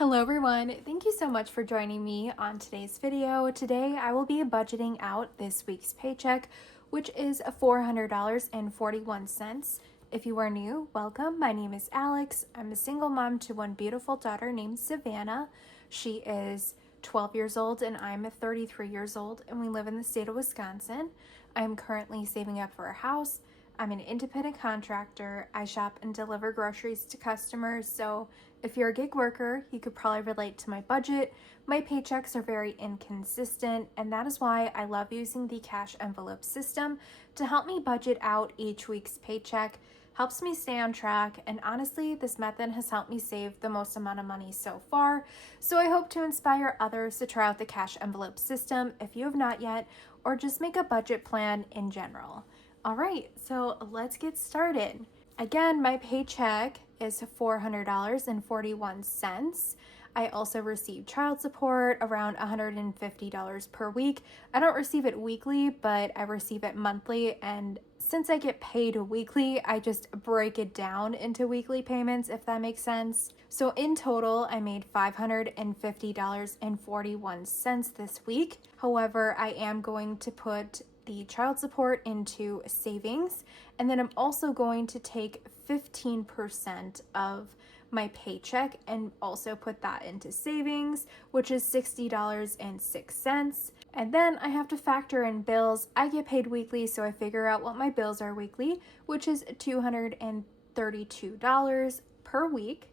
Hello everyone, thank you so much for joining me on today's video. Today I will be budgeting out this week's paycheck, which is $400.41. If you are new, welcome. My name is Alex. I'm a single mom to one beautiful daughter named Savannah. She is 12 years old and I'm 33 years old, and we live in the state of Wisconsin. I am currently saving up for a house. I'm an independent contractor. I shop and deliver groceries to customers, so if you're a gig worker, you could probably relate to my budget. My paychecks are very inconsistent, and that is why I love using the cash envelope system to help me budget out each week's paycheck. Helps me stay on track, and honestly, this method has helped me save the most amount of money so far. So I hope to inspire others to try out the cash envelope system if you have not yet, or just make a budget plan in general. All right, so let's get started. Again, my paycheck is $400.41. I also receive child support around $150 per week. I don't receive it weekly, but I receive it monthly, and since I get paid weekly, I just break it down into weekly payments, if that makes sense. So in total, I made $550.41 this week. However, I am going to put the child support into savings, and then I'm also going to take 15% of my paycheck and also put that into savings, which is $60.06. And then I have to factor in bills. I get paid weekly, so I figure out what my bills are weekly, which is $232 per week.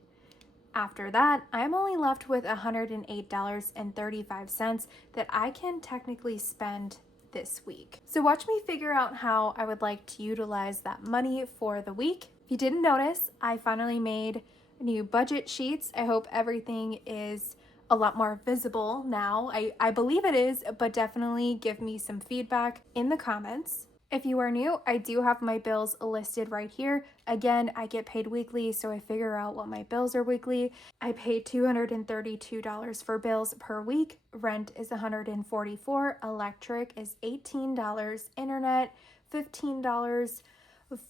After that, I'm only left with $108.35 that I can technically spend this week. So watch me figure out how I would like to utilize that money for the week. If you didn't notice, I finally made new budget sheets. I hope everything is a lot more visible now. I believe it is, but definitely give me some feedback in the comments. If you are new, I do have my bills listed right here. Again, I get paid weekly, so I figure out what my bills are weekly. I pay $232 for bills per week. Rent is $144, electric is $18, internet $15,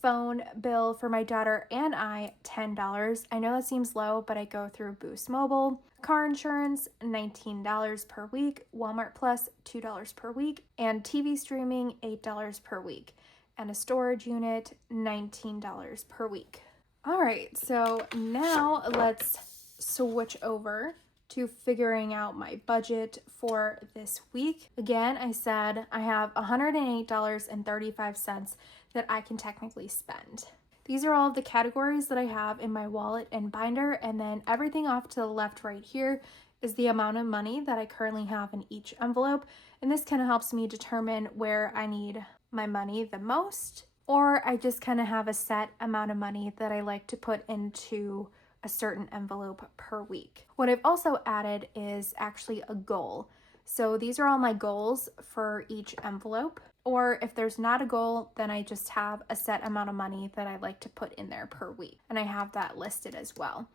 phone bill for my daughter and I $10. I know that seems low, but I go through Boost Mobile. Car insurance $19 per week, Walmart Plus $2 per week, and TV streaming $8 per week, and a storage unit $19 per week. All right, so now let's switch over to figuring out my budget for this week. Again, I said I have $108.35 that I can technically spend. These are all of the categories that I have in my wallet and binder, and then everything off to the left right here is the amount of money that I currently have in each envelope, and this kind of helps me determine where I need my money the most, or I just kind of have a set amount of money that I like to put into a certain envelope per week. What I've also added is actually a goal. So these are all my goals for each envelope. Or if there's not a goal, then I just have a set amount of money that I like to put in there per week. And I have that listed as well.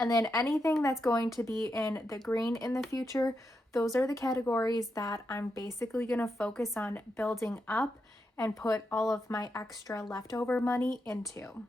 And then anything that's going to be in the green in the future, those are the categories that I'm basically going to focus on building up and put all of my extra leftover money into.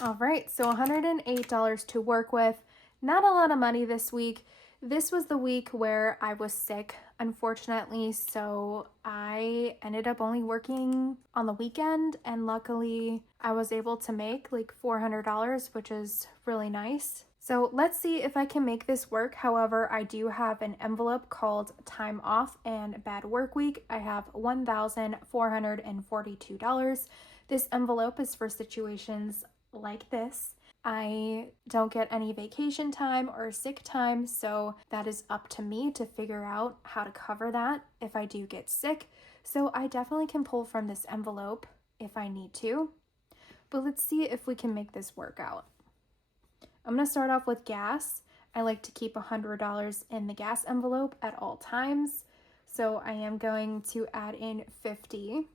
All right, so $108 to work with. Not a lot of money this week. This was the week where I was sick, unfortunately, so I ended up only working on the weekend, and luckily I was able to make like $400, which is really nice. So let's see if I can make this work. However, I do have an envelope called Time Off and Bad Work Week. I have $1,442. This envelope is for situations like this. I don't get any vacation time or sick time, so that is up to me to figure out how to cover that if I do get sick. So I definitely can pull from this envelope if I need to, but let's see if we can make this work out. I'm going to start off with gas. I like to keep $100 in the gas envelope at all times, so I am going to add in $50.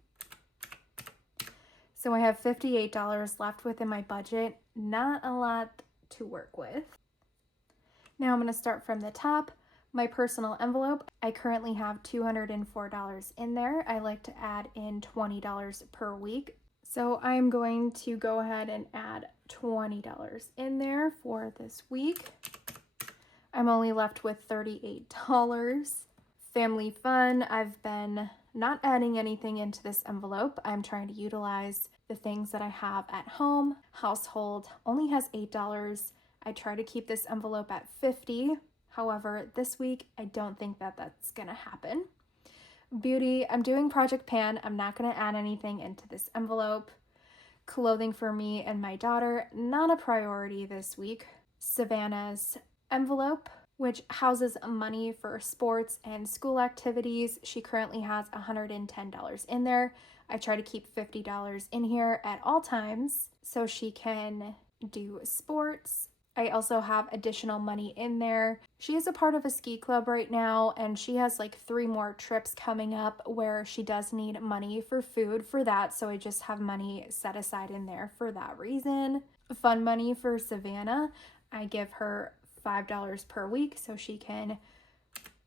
So I have $58 left within my budget. Not a lot to work with. Now I'm going to start from the top. My personal envelope, I currently have $204 in there. I like to add in $20 per week. So I'm going to go ahead and add $20 in there for this week. I'm I'm only left with $38. Family fun, I've been not adding anything into this envelope. I'm trying to utilize the things that I have at home. Household only has $8. I try to keep this envelope at $50. However, this week, I don't think that that's gonna happen. Beauty, I'm doing Project Pan. I'm not gonna add anything into this envelope. Clothing for me and my daughter, not a priority this week. Savannah's envelope, which houses money for sports and school activities. She currently has $110 in there. I try to keep $50 in here at all times so she can do sports. I also have additional money in there. She is a part of a ski club right now, and she has like 3 more trips coming up where she does need money for food for that, so I just have money set aside in there for that reason. Fun money for Savannah, I give her $5 per week so she can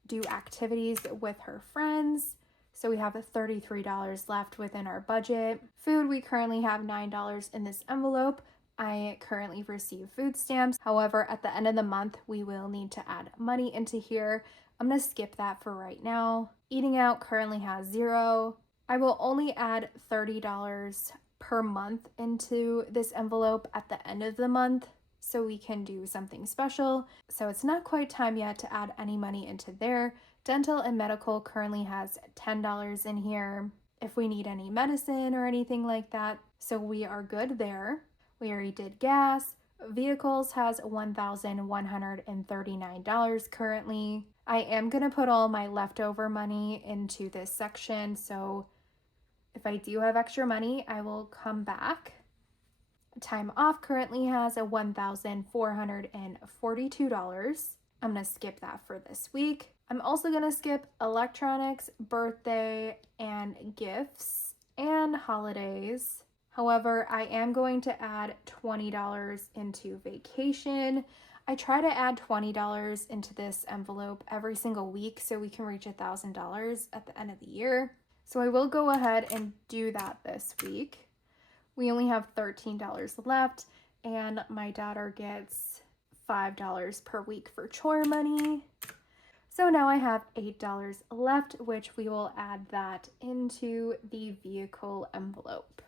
do activities with her friends. So we have $33 left within our budget. Food, we currently have $9 in this envelope. I currently receive food stamps. However, at the end of the month, we will need to add money into here. I'm gonna skip that for right now. Eating out currently has $0. I will only add $30 per month into this envelope at the end of the month so we can do something special. So it's not quite time yet to add any money into there. Dental and medical currently has $10 in here if we need any medicine or anything like that. So we are good there. We already did gas. Vehicles has $1,139 currently. I am going to put all my leftover money into this section, so if I do have extra money, I will come back. Time off currently has $1,442. I'm going to skip that for this week. I'm also going to skip electronics, birthday, and gifts, and holidays. However, I am going to add $20 into vacation. I try to add $20 into this envelope every single week so we can reach $1,000 at the end of the year. So I will go ahead and do that this week. We only have $13 left, and my daughter gets $5 per week for chore money. So now I have $8 left, which we will add that into the vehicle envelope.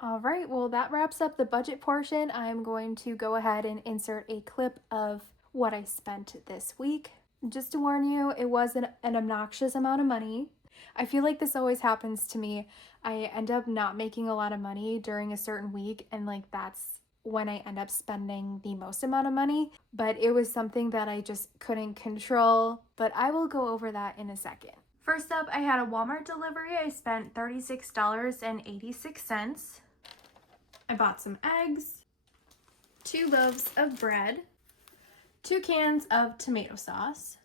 All right, well, that wraps up the budget portion. I'm going to go ahead and insert a clip of what I spent this week. Just to warn you, it was an obnoxious amount of money. I feel like this always happens to me. I end up not making a lot of money during a certain week, and like that's when I end up spending the most amount of money. But it was something that I just couldn't control, but I will go over that in a second. First up, I had a Walmart delivery. I spent $36.86. I bought some eggs, 2 loaves of bread, 2 cans of tomato sauce,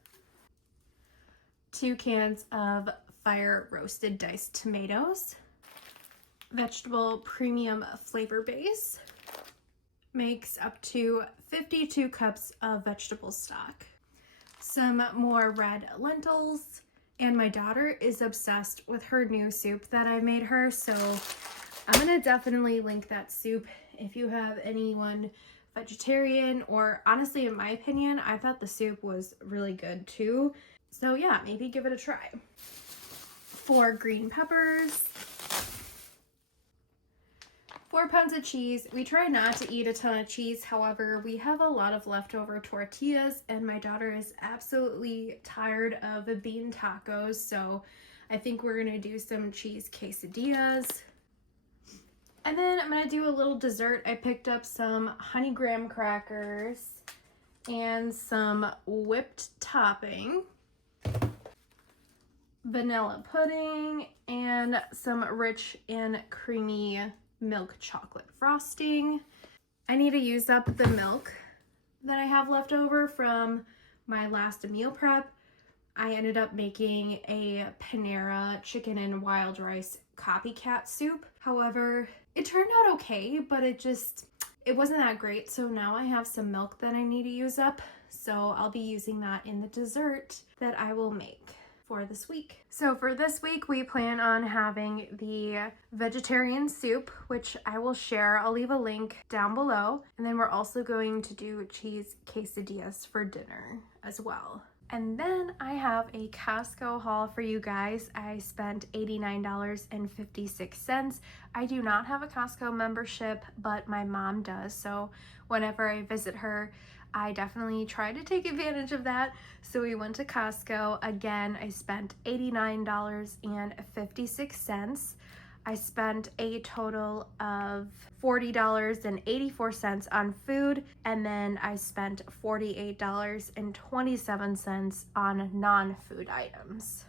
2 cans of fire roasted diced tomatoes, vegetable premium flavor base, makes up to 52 cups of vegetable stock, some more red lentils, and my daughter is obsessed with her new soup that I made her, so I'm gonna definitely link that soup if you have anyone vegetarian, or honestly, in my opinion, I thought the soup was really good too. So yeah, maybe give it a try. 4 green peppers, 4 pounds of cheese. We try not to eat a ton of cheese. However, we have a lot of leftover tortillas and my daughter is absolutely tired of bean tacos. So I think we're gonna do some cheese quesadillas. And then I'm gonna do a little dessert. I picked up some honey graham crackers and some whipped topping, vanilla pudding, and some rich and creamy milk chocolate frosting. I need to use up the milk that I have left over from my last meal prep. I ended up making a Panera chicken and wild rice copycat soup. However, it turned out okay, but it wasn't that great. So now I have some milk that I need to use up. So I'll be using that in the dessert that I will make for this week. So for this week, we plan on having the vegetarian soup, which I will share. I'll leave a link down below. And then we're also going to do cheese quesadillas for dinner as well. And then I have a Costco haul for you guys. I spent $89.56. I do not have a Costco membership, but my mom does. So whenever I visit her, I definitely try to take advantage of that. So we went to Costco. Again, I spent $89.56. I spent a total of $40.84 on food, and then I spent $48.27 on non-food items.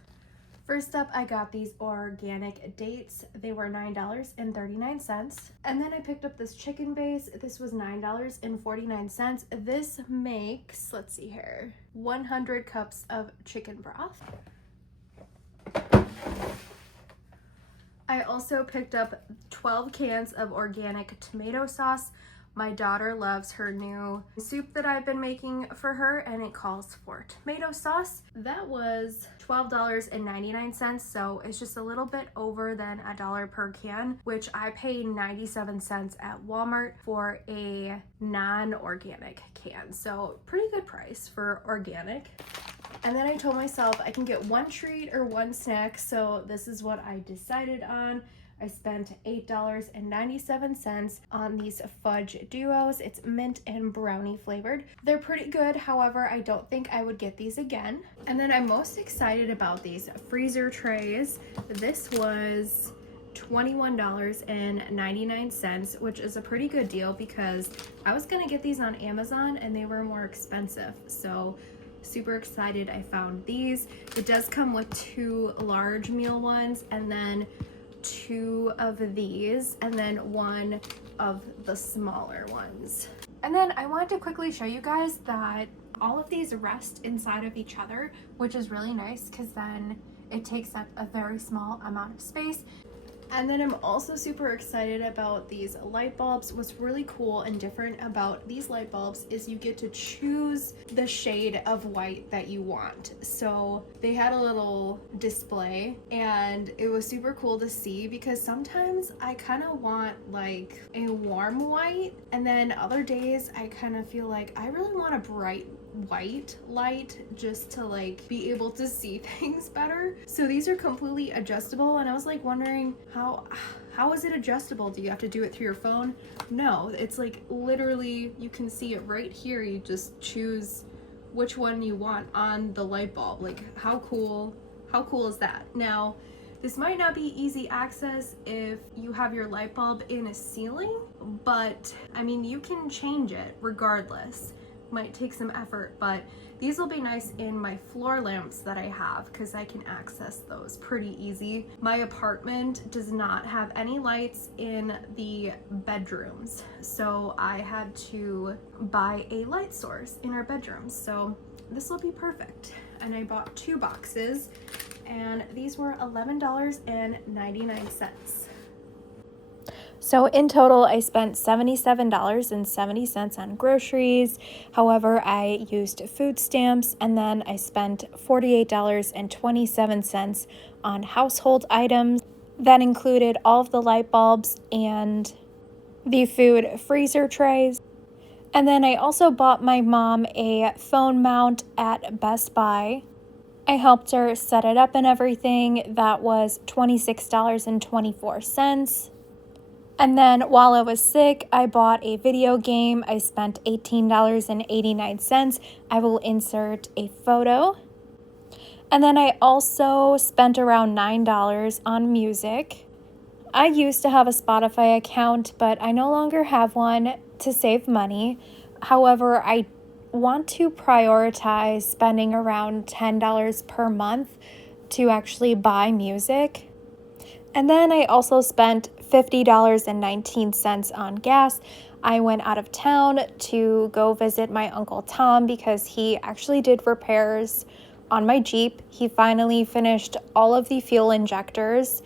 First up, I got these organic dates. They were $9.39. And then I picked up this chicken base. This was $9.49. This makes, let's see here, 100 cups of chicken broth. I also picked up 12 cans of organic tomato sauce. My daughter loves her new soup that I've been making for her, and it calls for tomato sauce. That was $12.99, so it's just a little bit over than $1 per can, which I paid 97 cents at Walmart for a non-organic can. So pretty good price for organic. And then I told myself I can get one treat or one snack, so this is what I decided on. I spent $8.97 on these fudge duos. It's mint and brownie flavored. They're pretty good, however, I don't think I would get these again. And then I'm most excited about these freezer trays. This was $21.99, which is a pretty good deal because I was gonna get these on Amazon and they were more expensive. So super excited I found these. It does come with 2 large meal ones and then 2 of these and then 1 of the smaller ones. And then I wanted to quickly show you guys that all of these rest inside of each other, which is really nice because then it takes up a very small amount of space. And then I'm also super excited about these light bulbs. What's really cool and different about these light bulbs is you get to choose the shade of white that you want. So they had a little display and it was super cool to see because sometimes I kind of want like a warm white, and then other days I kind of feel like I really want a bright white light just to like be able to see things better. So these are completely adjustable, and I was like wondering how is it adjustable? Do you have to do it through your phone? No, it's like literally you can see it right here. You just choose which one you want on the light bulb. Like how cool is that? Now this might not be easy access if you have your light bulb in a ceiling, but I mean you can change it regardless. Might take some effort, but these will be nice in my floor lamps that I have because I can access those pretty easy. My apartment does not have any lights in the bedrooms, so I had to buy a light source in our bedrooms, so this will be perfect. And I bought 2 boxes and these were $11.99. So in total, I spent $77.70 on groceries. However, I used food stamps, and then I spent $48.27 on household items. That included all of the light bulbs and the food freezer trays. And then I also bought my mom a phone mount at Best Buy. I helped her set it up and everything. That was $26.24. And then while I was sick, I bought a video game. I spent $18.89. I will insert a photo. And then I also spent around $9 on music. I used to have a Spotify account, but I no longer have one to save money. However, I want to prioritize spending around $10 per month to actually buy music. And then I also spent $50.19 on gas. I went out of town to go visit my Uncle Tom because he actually did repairs on my Jeep. He finally finished all of the fuel injectors.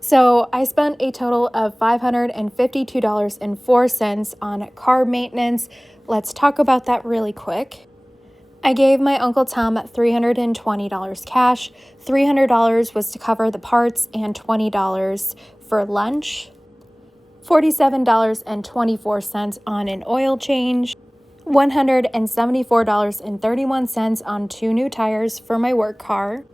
So I spent a total of $552.04 on car maintenance. Let's talk about that really quick. I gave my Uncle Tom $320 cash. $300 was to cover the parts and $20 for lunch. $47.24 on an oil change. $174.31 on 2 new tires for my work car.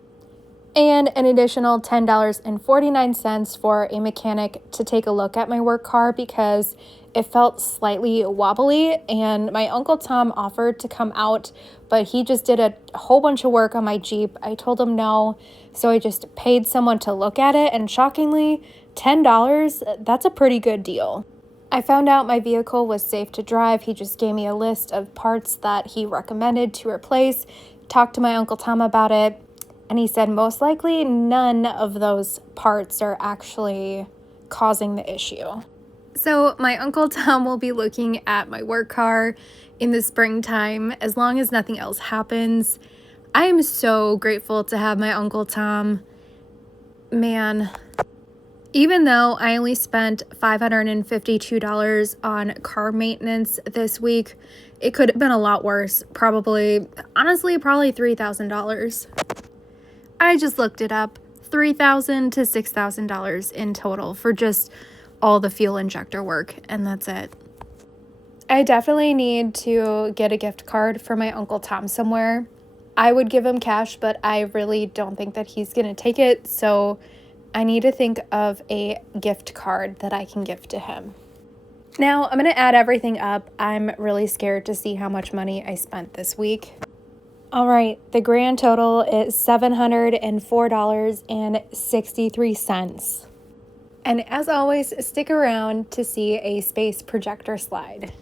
And an additional $10.49 for a mechanic to take a look at my work car because it felt slightly wobbly, and my Uncle Tom offered to come out, but he just did a whole bunch of work on my Jeep. I told him no, so I just paid someone to look at it, and shockingly, $10, that's a pretty good deal. I found out my vehicle was safe to drive. He just gave me a list of parts that he recommended to replace, talked to my Uncle Tom about it, and he said most likely none of those parts are actually causing the issue. So my Uncle Tom will be looking at my work car in the springtime as long as nothing else happens. I am so grateful to have my Uncle Tom. Man, even though I only spent $552 on car maintenance this week, it could have been a lot worse. Honestly, probably $3,000. I just looked it up. $3,000 to $6,000 in total for just all the fuel injector work, and that's it. I definitely need to get a gift card for my Uncle Tom somewhere. I would give him cash, but I really don't think that he's gonna take it, so I need to think of a gift card that I can give to him. Now, I'm gonna add everything up. I'm really scared to see how much money I spent this week. All right, the grand total is $704.63. And as always, stick around to see a space projector slide.